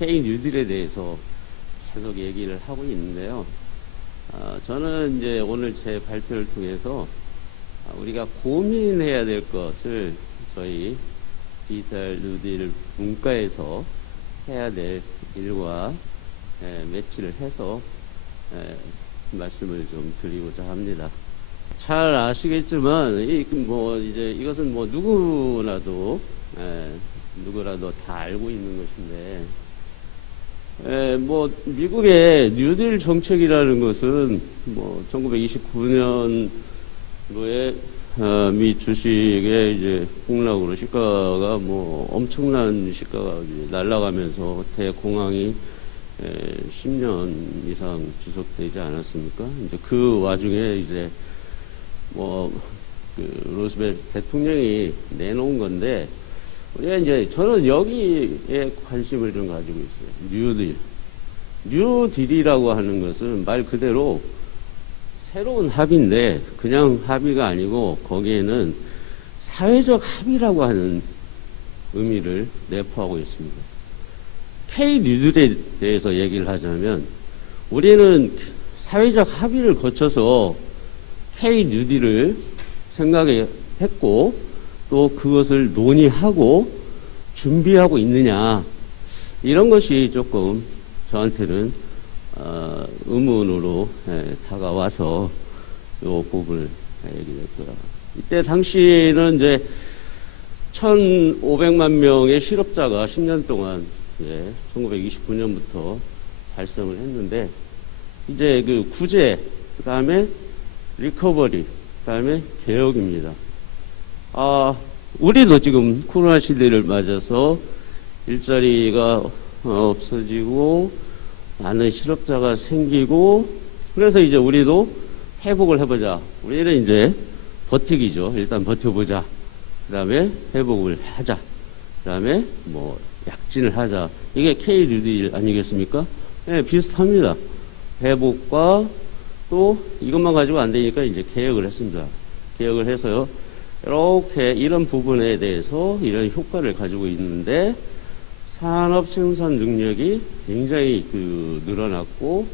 K 뉴딜에 대해서 계속 얘기를 하고 있는데요. 저는 이제 오늘 제 발표를 통해서 우리가 고민해야 될 것을 저희 디지털 뉴딜 문과에서 해야 될 일과 매치를 해서 말씀을 좀 드리고자 합니다. 잘 아시겠지만 이것은 누구라도 다 알고 있는 것인데, 미국의 뉴딜 정책이라는 것은 1929년도에 미 주식의 이제 폭락으로 시가가 엄청난 시가가 날아가면서 대공황이 10년 이상 지속되지 않았습니까? 이제 그 와중에 이제 로스벨트 대통령이 내놓은 건데, 우리가 이제 저는 여기에 관심을 좀 가지고 있어요. 뉴딜. 뉴딜이라고 하는 것은 말 그대로 새로운 합의인데 그냥 합의가 아니고 거기에는 사회적 합의라고 하는 의미를 내포하고 있습니다. K 뉴딜에 대해서 얘기를 하자면 우리는 사회적 합의를 거쳐서 K 뉴딜을 생각했고 또 그것을 논의하고 준비하고 있느냐, 이런 것이 조금 저한테는 의문으로 다가와서 이 부분을 얘기했고요. 이때 당시는 이제 1,500만 명의 실업자가 10년 동안 1929년부터 발생을 했는데, 이제 그 구제, 그 다음에 리커버리, 그 다음에 개혁입니다. 우리도 지금 코로나 시대를 맞아서 일자리가 없어지고 많은 실업자가 생기고, 그래서 이제 우리도 회복을 해보자. 우리는 이제 버티기죠. 일단 버텨보자. 그 다음에 회복을 하자. 그 다음에 약진을 하자. 이게 K 뉴딜 아니겠습니까? 네, 비슷합니다. 회복과 또 이것만 가지고 안 되니까 이제 개혁을 했습니다. 개혁을 해서요, 이렇게 이런 부분에 대해서 이런 효과를 가지고 있는데, 산업 생산 능력이 굉장히 늘어났고,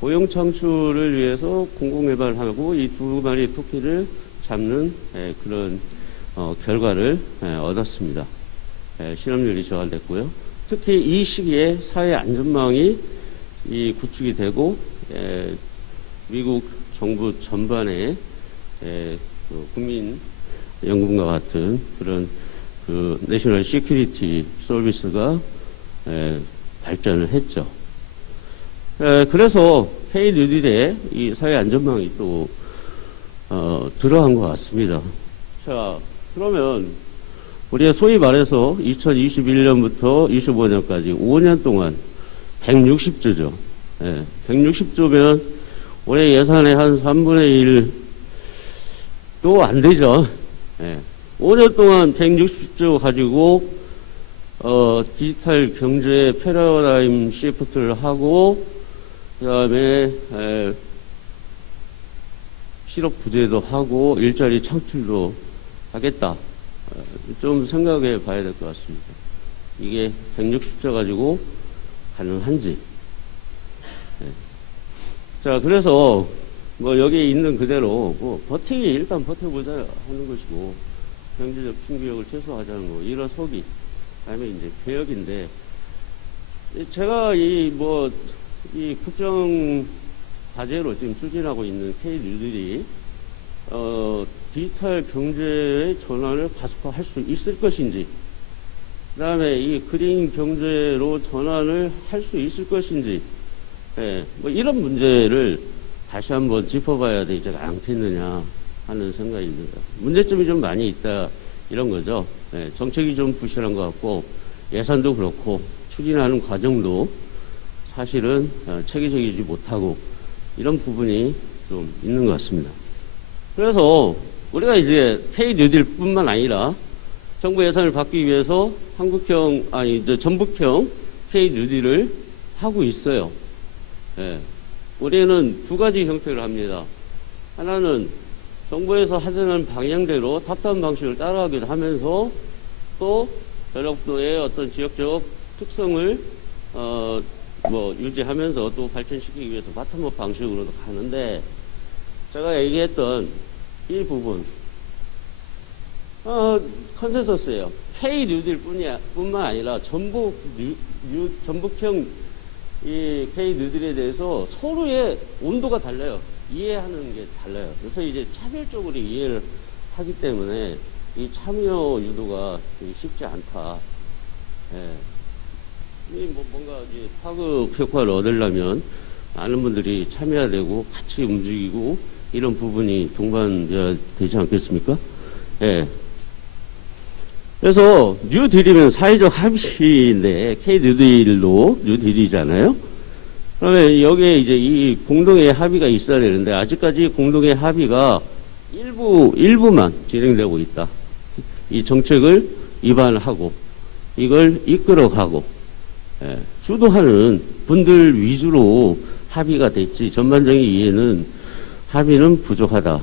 고용 창출을 위해서 공공개발하고 이 두 마리 토끼를 잡는 그런 결과를 얻었습니다. 실업률이 저하됐고요. 특히 이 시기에 사회 안전망이 구축이 되고, 미국 정부 전반에 국민 연금과 같은 그런 내셔널 시큐리티 서비스가 발전을 했죠. 그래서 K 뉴딜에 이 사회 안전망이 또 들어간 것 같습니다. 자, 그러면 우리가 소위 말해서 2021년부터 25년까지 5년 동안 160조죠. 160조면 올해 예산의 한 3분의 1도 안 되죠. 5년 동안 160조 가지고 디지털 경제 패러다임 시프트를 하고, 그 다음에 실업 구제도 하고 일자리 창출도 하겠다. 좀 생각해 봐야 될 것 같습니다. 이게 160조 가지고 가능한지. 자, 그래서 여기 있는 그대로 버티기 일단 버텨보자 하는 것이고, 경제적 충격을 최소화하자는 거, 일어서기, 그다음에 이제 개혁인데, 제가 이 국정 과제로 지금 추진하고 있는 K 뉴딜이 디지털 경제의 전환을 가속화할 수 있을 것인지, 그다음에 이 그린 경제로 전환을 할 수 있을 것인지, 이런 문제를 다시 한번 짚어봐야 되지 않겠느냐 하는 생각이 듭니다. 문제점이 좀 많이 있다, 이런 거죠. 정책이 좀 부실한 것 같고, 예산도 그렇고, 추진하는 과정도 사실은 체계적이지 못하고, 이런 부분이 좀 있는 것 같습니다. 그래서 우리가 이제 K 뉴딜 뿐만 아니라 정부 예산을 받기 위해서 전북형 K 뉴딜을 하고 있어요. 우리는 두 가지 형태를 합니다. 하나는 정부에서 하자는 방향대로 탑다운 방식을 따라가기도 하면서, 또 전라북도의 어떤 지역적 특성을 뭐 유지하면서 또 발전시키기 위해서 바텀업 방식으로도 가는데, 제가 얘기했던 이 부분 컨센서스예요. K 뉴딜 뿐만 아니라 전북형 이 K 뉴딜에 대해서 서로의 온도가 달라요. 이해하는 게 달라요. 그래서 이제 차별적으로 이해를 하기 때문에 이 참여 유도가 쉽지 않다. 예. 뭔가 이제 파급 효과를 얻으려면 많은 분들이 참여해야 되고 같이 움직이고 이런 부분이 동반돼야 되지 않겠습니까? 예. 그래서 뉴딜이면 사회적 합의인데 K 뉴딜로 뉴딜이잖아요. 그러면 여기에 이제 이 공동의 합의가 있어야 되는데 아직까지 공동의 합의가 일부만 진행되고 있다. 이 정책을 입안하고 이걸 이끌어가고 주도하는 분들 위주로 합의가 됐지 전반적인 이해는 합의는 부족하다.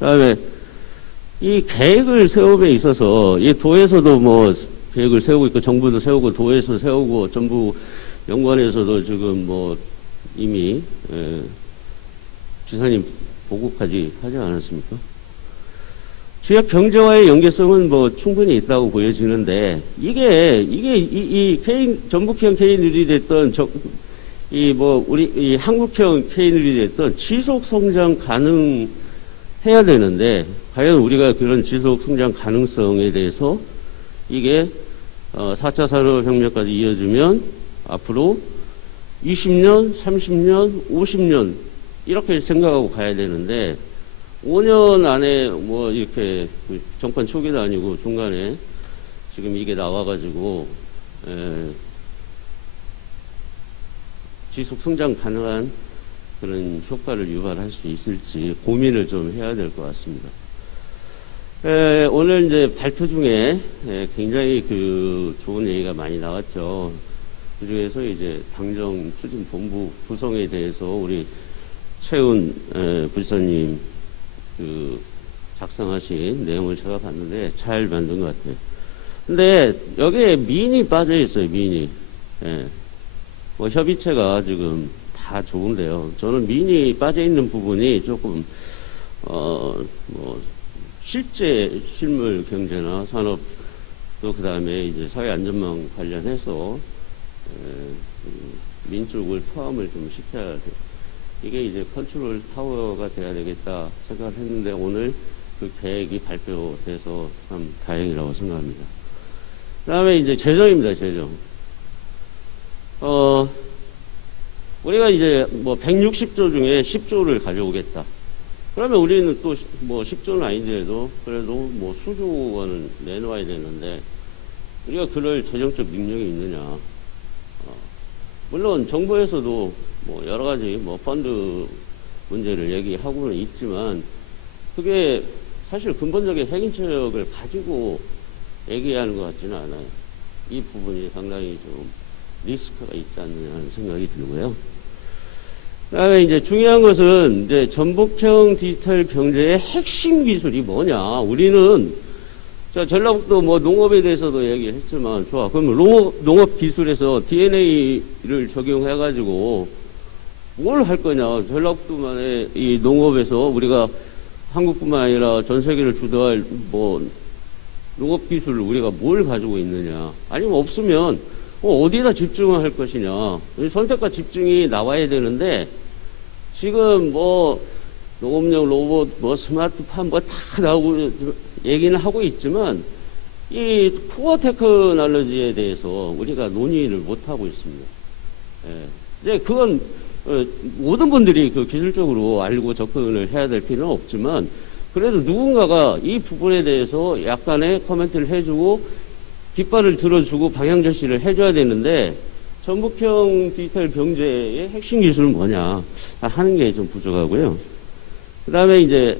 그다음에 이 계획을 세움에 있어서 이 도에서도 뭐 계획을 세우고 있고 정부도 세우고 도에서 세우고 정부 연구원에서도 지금 뭐 이미 지사님 보고까지 하지 않았습니까? 지역 경제와의 연계성은 뭐 충분히 있다고 보여지는데 이게 이 전북형 K누리 됐던 이 한국형 K누리 됐던 지속 성장 가능해야 되는데 과연 우리가 그런 지속 성장 가능성에 대해서 이게 4차 산업혁명까지 이어지면 앞으로 20년, 30년, 50년 이렇게 생각하고 가야 되는데 5년 안에 뭐 이렇게 정권 초기도 아니고 중간에 지금 이게 나와가지고 지속 성장 가능한 그런 효과를 유발할 수 있을지 고민을 좀 해야 될 것 같습니다. 오늘 이제 발표 중에 굉장히 좋은 얘기가 많이 나왔죠. 그 중에서 이제 당정 추진 본부 구성에 대해서 우리 최은 부지사님 작성하신 내용을 제가 봤는데 잘 만든 것 같아요. 근데 여기에 민이 빠져 있어요, 민이. 뭐 협의체가 지금 다 좋은데요. 저는 민이 빠져 있는 부분이 조금, 실제 실물 경제나 산업, 또 그 다음에 이제 사회 안전망 관련해서, 민 쪽을 포함을 좀 시켜야 돼요. 이게 이제 컨트롤 타워가 돼야 되겠다 생각을 했는데 오늘 그 계획이 발표돼서 참 다행이라고 생각합니다. 그 다음에 이제 재정입니다, 재정. 우리가 이제 뭐 160조 중에 10조를 가져오겠다. 그러면 우리는 또 뭐 10조는 아니더라도 그래도 뭐 수조 원을 내놓아야 되는데 우리가 그럴 재정적 능력이 있느냐. 물론 정부에서도 뭐 여러 가지 뭐 펀드 문제를 얘기하고는 있지만 그게 사실 근본적인 핵인체력을 가지고 얘기하는 것 같지는 않아요. 이 부분이 상당히 좀 리스크가 있지 않느냐 하는 생각이 들고요. 그다음에 이제 중요한 것은 이제 전북형 디지털 경제의 핵심 기술이 뭐냐. 우리는 전라북도 뭐 농업에 대해서도 얘기했지만 좋아. 그러면 농업 기술에서 DNA를 적용해가지고 뭘 할 거냐. 전라북도만의 이 농업에서 우리가 한국뿐만 아니라 전 세계를 주도할 뭐 농업 기술을 우리가 뭘 가지고 있느냐. 아니면 없으면 어디다 집중을 할 것이냐. 선택과 집중이 나와야 되는데 지금 뭐 농업용 로봇, 뭐 스마트팜 뭐 다 나오고 얘기는 하고 있지만 이 코어 테크놀로지에 대해서 우리가 논의를 못 하고 있습니다. 이제 그건 모든 분들이 그 기술적으로 알고 접근을 해야 될 필요는 없지만 그래도 누군가가 이 부분에 대해서 약간의 코멘트를 해주고 깃발을 들어주고 방향 제시를 해줘야 되는데 전북형 디지털 경제의 핵심 기술은 뭐냐 하는 게 좀 부족하고요. 그 다음에 이제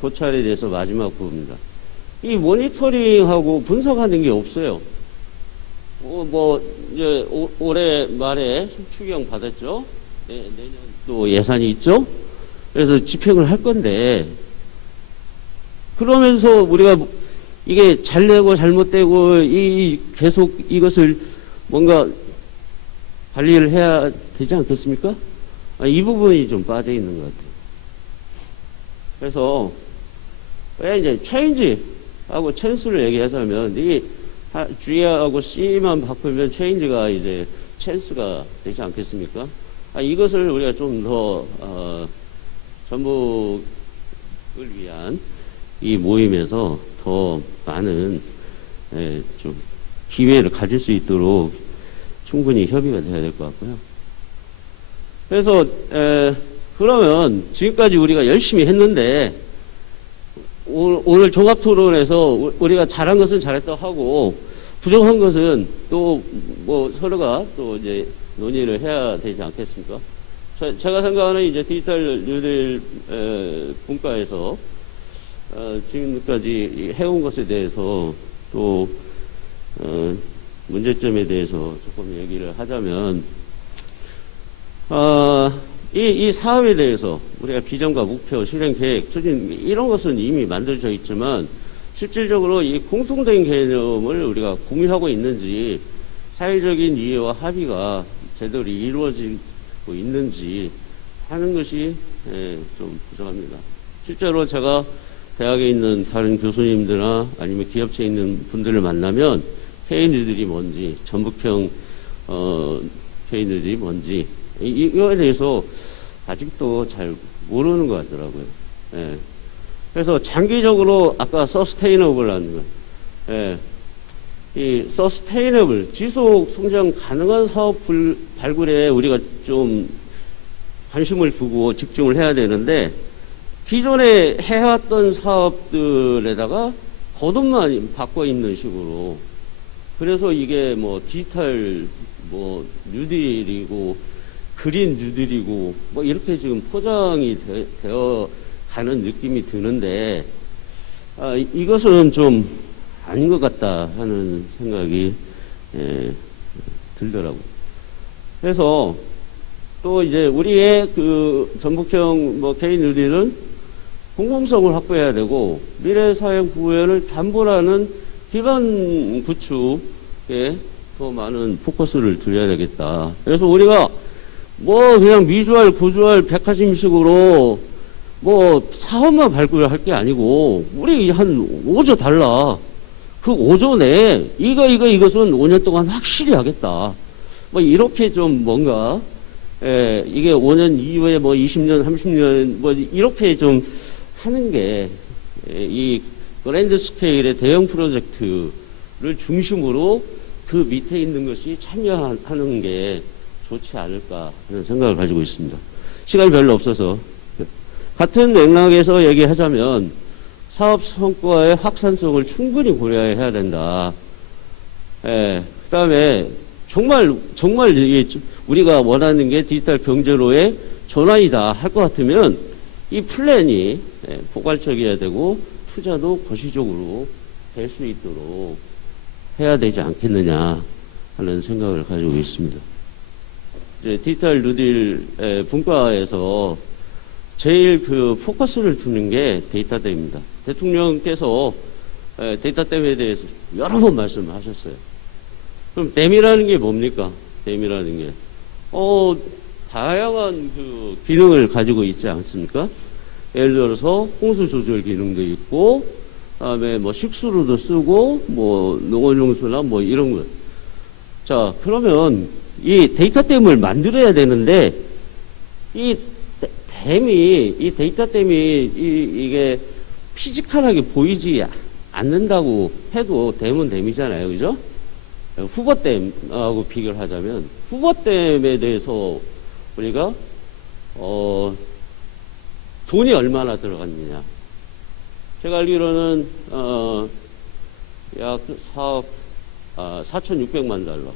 고찰에 대해서 마지막 부분입니다. 이 모니터링하고 분석하는 게 없어요. 이제 올해 말에 추경 받았죠. 내년도 예산이 있죠. 그래서 집행을 할 건데 그러면서 우리가 이게 잘 되고 잘못되고 계속 이것을 뭔가 관리를 해야 되지 않겠습니까? 이 부분이 좀 빠져 있는 것 같아요. 그래서 왜 이제 체인지하고 찬스를 얘기하자면 이 G하고 C만 바꾸면 체인지가 이제 찬스가 되지 않겠습니까? 이것을 우리가 좀 더 전북을 위한 이 모임에서 더 많은 좀 기회를 가질 수 있도록 충분히 협의가 돼야 될 것 같고요. 그래서 그러면 지금까지 우리가 열심히 했는데 오늘 종합토론에서 우리가 잘한 것은 잘했다 하고 부족한 것은 또 뭐 서로가 또 이제 논의를 해야 되지 않겠습니까? 제가 생각하는 이제 디지털 뉴딜 분과에서 지금까지 해온 것에 대해서 또 문제점에 대해서 조금 얘기를 하자면 이 사업에 대해서 우리가 비전과 목표, 실행 계획, 추진 이런 것은 이미 만들어져 있지만 실질적으로 이 공통된 개념을 우리가 공유하고 있는지 사회적인 이해와 합의가 제대로 이루어지고 있는지 하는 것이 좀 부족합니다. 실제로 제가 대학에 있는 다른 교수님들이나 아니면 기업체에 있는 분들을 만나면 K뉴딜이 뭔지, 전북형 K뉴딜이 뭔지 이거에 대해서 아직도 잘 모르는 것 같더라고요. 그래서 장기적으로 아까 서스테이너블라는 거, 이 서스테이너블 지속 성장 가능한 사업 발굴에 우리가 좀 관심을 두고 집중을 해야 되는데 기존에 해왔던 사업들에다가 거듭만 바꿔 있는 식으로 그래서 이게 뭐 디지털 뭐 뉴딜이고 그린 뉴딜이고 뭐 이렇게 지금 포장이 되어 가는 느낌이 드는데 이것은 좀 아닌 것 같다 하는 생각이 들더라고요. 그래서 또 이제 우리의 그 전북형 뭐 K 뉴딜은 공공성을 확보해야 되고 미래 사회 구현을 담보라는 기반 구축에 더 많은 포커스를 두어야 되겠다. 그래서 우리가 뭐 그냥 미주알, 고주알, 백화점식으로 뭐 사업만 발굴할 게 아니고 우리 한 5조 달라. 그 5조 내에 이것은 5년 동안 확실히 하겠다. 뭐 이렇게 좀 뭔가 이게 5년 이후에 뭐 20년, 30년 뭐 이렇게 좀 하는 게 이 그랜드 스케일의 대형 프로젝트를 중심으로 그 밑에 있는 것이 참여하는 게 좋지 않을까 하는 생각을 가지고 있습니다. 시간이 별로 없어서 같은 맥락에서 얘기하자면 사업 성과의 확산성을 충분히 고려해야 된다. 그 다음에 정말 우리가 원하는 게 디지털 경제로의 전환이다 할 것 같으면 이 플랜이 포괄적이어야 되고 투자도 거시적으로 될 수 있도록 해야 되지 않겠느냐 하는 생각을 가지고 있습니다. 이제 디지털 뉴딜 분과에서 제일 그 포커스를 두는 게 데이터댐입니다. 대통령께서 데이터댐에 대해서 여러 번 말씀하셨어요. 그럼 댐이라는 게 뭡니까? 댐이라는 게 다양한 그 기능을 가지고 있지 않습니까? 예를 들어서 홍수 조절 기능도 있고, 그다음에 뭐 식수로도 쓰고, 뭐 농어용수나 뭐 이런 것. 자, 그러면 이 데이터댐을 만들어야 되는데 이 데이터댐이 이게 피지컬하게 보이지 않는다고 해도 댐은 댐이잖아요, 그죠? 후보댐하고 비교를 하자면 후보댐에 대해서 우리가 돈이 얼마나 들어갔느냐. 제가 알기로는 약 4,600만 달러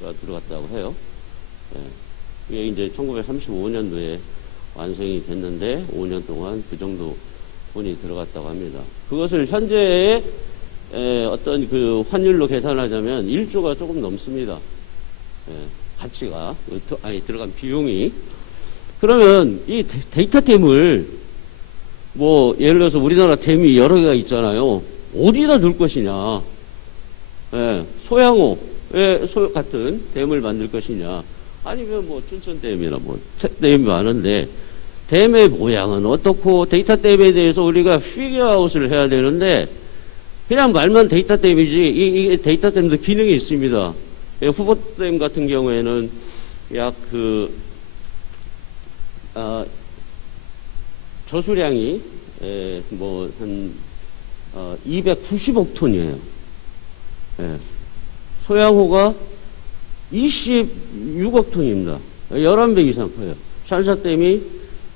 가 들어갔다고 해요. 이게 이제 1935년도에 완성이 됐는데 5년 동안 그 정도 돈이 들어갔다고 합니다. 그것을 현재의 어떤 그 환율로 계산하자면 1조가 조금 넘습니다. 가치가 들어간 비용이. 그러면 이 데이터댐을 뭐 예를 들어서 우리나라 댐이 여러 개가 있잖아요. 어디다 둘 것이냐. 소양호 왜 소요 같은 댐을 만들 것이냐. 아니면 뭐 춘천댐이나 뭐 댐이 많은데 댐의 모양은 어떻고 데이터 댐에 대해서 우리가 피규어아웃을 해야 되는데 그냥 말만 데이터 댐이지 이 데이터 댐도 기능이 있습니다. 후보댐 같은 경우에는 약 저수량이 뭐 한 290억 톤이에요. 소양호가 26억 톤입니다. 11배 이상 커요. 샬샤댐이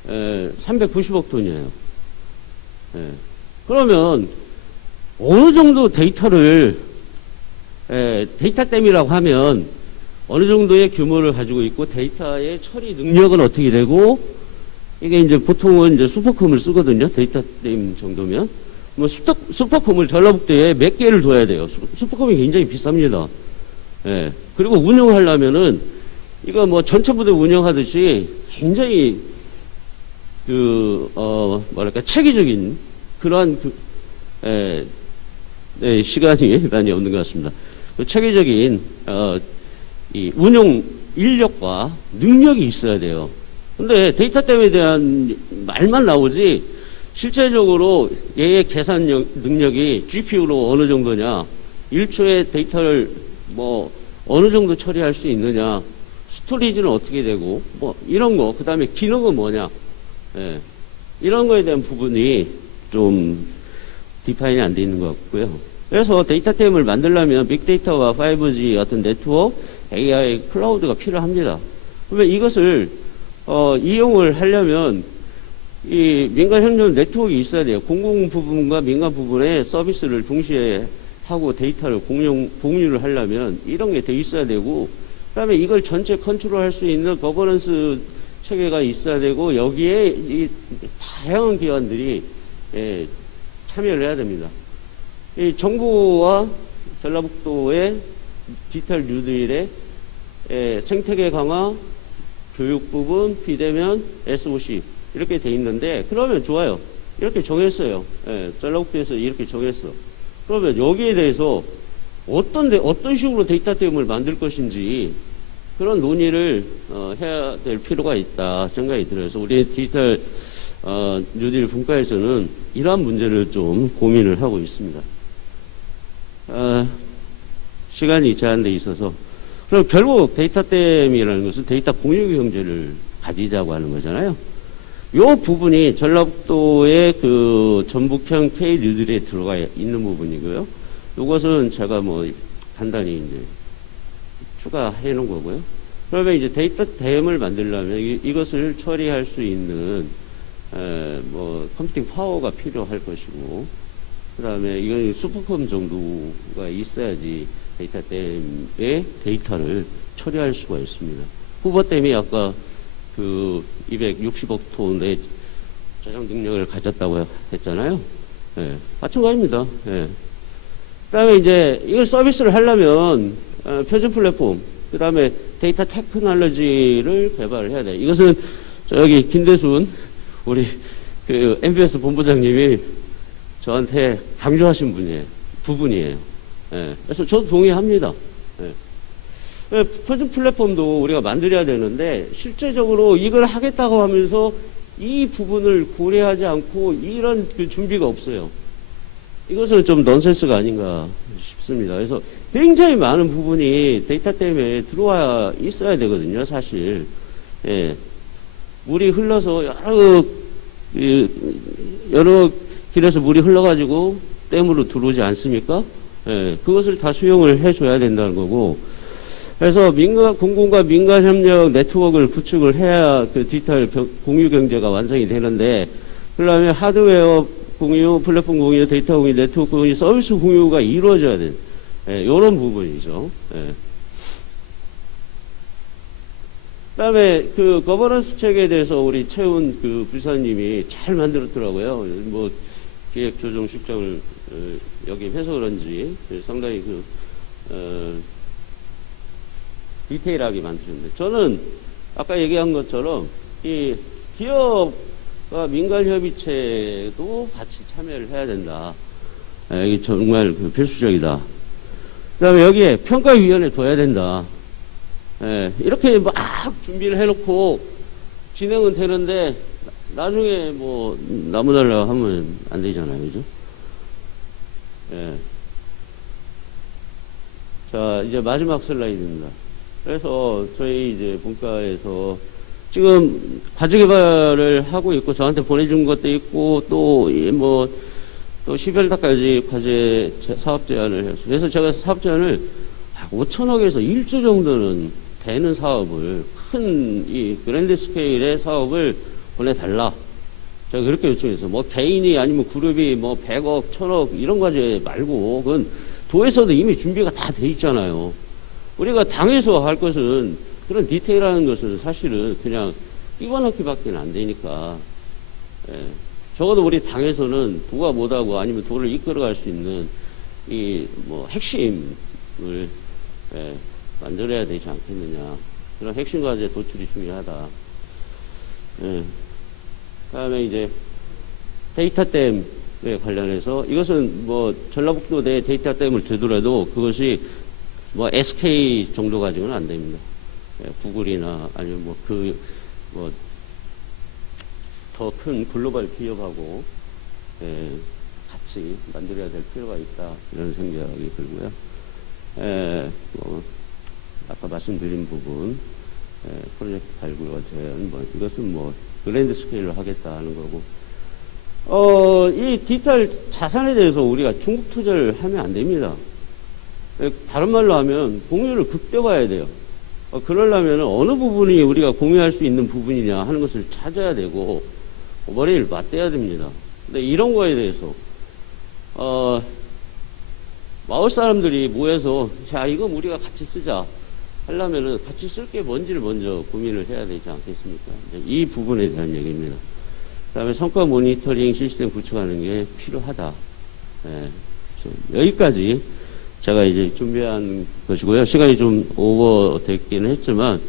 390억 톤이에요. 그러면 어느 정도 데이터를 데이터댐이라고 하면 어느 정도의 규모를 가지고 있고 데이터의 처리 능력은 어떻게 되고 이게 이제 보통은 이제 슈퍼컴을 쓰거든요. 데이터댐 정도면 뭐 슈퍼컴을 전라북도에 몇 개를 둬야 돼요. 슈퍼컴이 굉장히 비쌉니다. 그리고 운영하려면은 이거 뭐 전체 부대 운영하듯이 굉장히 뭐랄까 체계적인 그러한 시간이 많이 없는 것 같습니다. 그 체계적인 이 운용 인력과 능력이 있어야 돼요. 근데 데이터댐에 대한 말만 나오지 실제적으로 얘의 계산 능력이 GPU로 어느 정도냐, 1초에 데이터를 뭐 어느 정도 처리할 수 있느냐, 스토리지는 어떻게 되고 뭐 이런 거, 그 다음에 기능은 뭐냐, 이런 거에 대한 부분이 좀 디파인이 안 돼 있는 것 같고요. 그래서 데이터댐을 만들려면 빅데이터와 5G 같은 네트워크, AI, 클라우드가 필요합니다. 그러면 이것을 이용을 하려면 이 민간 협력 네트워크가 있어야 돼요. 공공 부분과 민간 부분의 서비스를 동시에 하고 데이터를 공유를 하려면 이런 게 돼 있어야 되고, 그 다음에 이걸 전체 컨트롤할 수 있는 거버넌스 체계가 있어야 되고, 여기에 이 다양한 기관들이 참여를 해야 됩니다. 이 정부와 전라북도의 디지털 뉴딜의 생태계 강화, 교육 부분, 비대면, SOC 이렇게 돼 있는데, 그러면 좋아요. 이렇게 정했어요. 전라북도에서 이렇게 정했어. 그러면 여기에 대해서 어떤 식으로 데이터댐을 만들 것인지 그런 논의를 해야 될 필요가 있다 생각이 들어요. 그래서 우리 디지털 뉴딜 분과에서는 이러한 문제를 좀 고민을 하고 있습니다. 시간이 제한돼 있어서, 그럼 결국 데이터댐이라는 것은 데이터 공유 경제를 가지자고 하는 거잖아요. 요 부분이 전라북도의 그 전북형 K 뉴딜에 들어가 있는 부분이고요. 요것은 제가 뭐 간단히 이제 추가해 놓은 거고요. 그러면 이제 데이터댐을 만들려면 이것을 처리할 수 있는 뭐 컴퓨팅 파워가 필요할 것이고, 그 다음에 이건 슈퍼컴 정도가 있어야지 데이터댐의 데이터를 처리할 수가 있습니다. 후보댐이 아까 그 260억 톤의 저장 능력을 가졌다고 했잖아요. 마찬가지입니다. 그 다음에 이제 이걸 서비스를 하려면 표준 플랫폼, 그 다음에 데이터 테크놀로지를 개발을 해야 돼요. 이것은 저기 김대순 우리 그 MBS 본부장님이 저한테 강조하신 부분이에요. 그래서 저도 동의합니다. 표준 플랫폼도 우리가 만들어야 되는데, 실제적으로 이걸 하겠다고 하면서 이 부분을 고려하지 않고 이런 그 준비가 없어요. 이것은 좀 넌센스가 아닌가 싶습니다. 그래서 굉장히 많은 부분이 데이터댐에 들어와 있어야 되거든요, 사실. 물이 흘러서 여러 길에서 물이 흘러가지고 댐으로 들어오지 않습니까? 그것을 다 수용을 해줘야 된다는 거고, 그래서 공공과 민간 협력 네트워크를 구축을 해야 그 디지털 공유 경제가 완성이 되는데, 그러면 하드웨어 공유, 플랫폼 공유, 데이터 공유, 네트워크 공유, 서비스 공유가 이루어져야 돼. 이런 부분이죠. 그다음에 그 거버넌스 체계에 대해서 우리 최훈 그 부사님이 잘 만들었더라고요. 뭐 기획조정실장을 역임해서 그런지 상당히 디테일하게 만드셨는데, 저는 아까 얘기한 것처럼 이 기업과 민간협의체도 같이 참여를 해야 된다. 이게 정말 필수적이다. 그다음에 여기에 평가위원회 둬야 된다. 예, 이렇게 막 준비를 해놓고 진행은 되는데 나중에 뭐 나무달라고 하면 안 되잖아요, 그죠? 예. 자, 이제 마지막 슬라이드입니다. 그래서 저희 이제 본과에서 지금 과제 개발을 하고 있고 저한테 보내준 것도 있고 또 12월 달까지 과제 사업 제안을 했어요. 그래서 제가 사업 제안을 5천억에서 1조 정도는 되는 사업을 큰 이 그랜드 스케일의 사업을 보내달라. 제가 그렇게 요청했어요. 뭐 개인이 아니면 그룹이 뭐 100억, 1000억 이런 과제 말고 그건 도에서도 이미 준비가 다 돼 있잖아요. 우리가 당에서 할 것은 그런 디테일하는 것은 사실은 그냥 입원하기밖에 안 되니까. 예. 적어도 우리 당에서는 도가 못하고 아니면 도를 이끌어갈 수 있는 이 뭐 핵심을 예, 만들어야 되지 않겠느냐. 그런 핵심 과제 도출이 중요하다. 예. 그다음에 이제 데이터댐에 관련해서 이것은 뭐 전라북도 내 데이터댐을 되더라도 그것이 뭐 SK 정도 가지고는 안 됩니다. 예, 구글이나 아니면 뭐 더 큰 글로벌 기업하고 예, 같이 만들어야 될 필요가 있다 이런 생각이 들고요. 뭐 아까 말씀드린 부분 프로젝트 발굴과 제한 뭐 이것은 뭐 그랜드 스케일로 하겠다 하는 거고 이 디지털 자산에 대해서 우리가 중국 투자를 하면 안 됩니다. 다른 말로 하면 공유를 극대화해야 돼요. 그러려면 어느 부분이 우리가 공유할 수 있는 부분이냐 하는 것을 찾아야 되고 머리를 맞대야 됩니다. 근데 이런 거에 대해서 마을 사람들이 모여서 자 이거 우리가 같이 쓰자 하려면은 같이 쓸 게 뭔지를 먼저 고민을 해야 되지 않겠습니까? 이 부분에 대한 얘기입니다. 그다음에 성과 모니터링 시스템 구축하는 게 필요하다. 네, 여기까지 제가 이제 준비한 것이고요. 시간이 좀 오버됐기는 했지만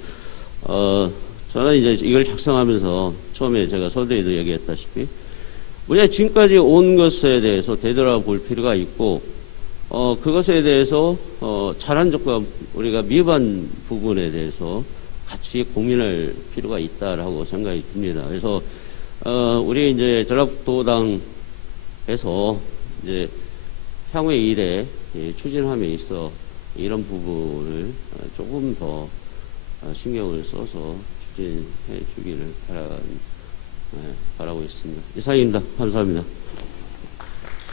저는 이제 이걸 작성하면서 처음에 제가 서두에도 얘기했다시피 우리가 지금까지 온 것에 대해서 되돌아볼 필요가 있고 그것에 대해서 잘한 점과 우리가 미흡한 부분에 대해서 같이 고민할 필요가 있다라고 생각이 듭니다. 그래서 우리 이제 전라북도당에서 이제 향후의 일에 추진함에 있어 이런 부분을 조금 더 신경을 써서 추진해 주기를 바라고 있습니다. 이상입니다. 감사합니다.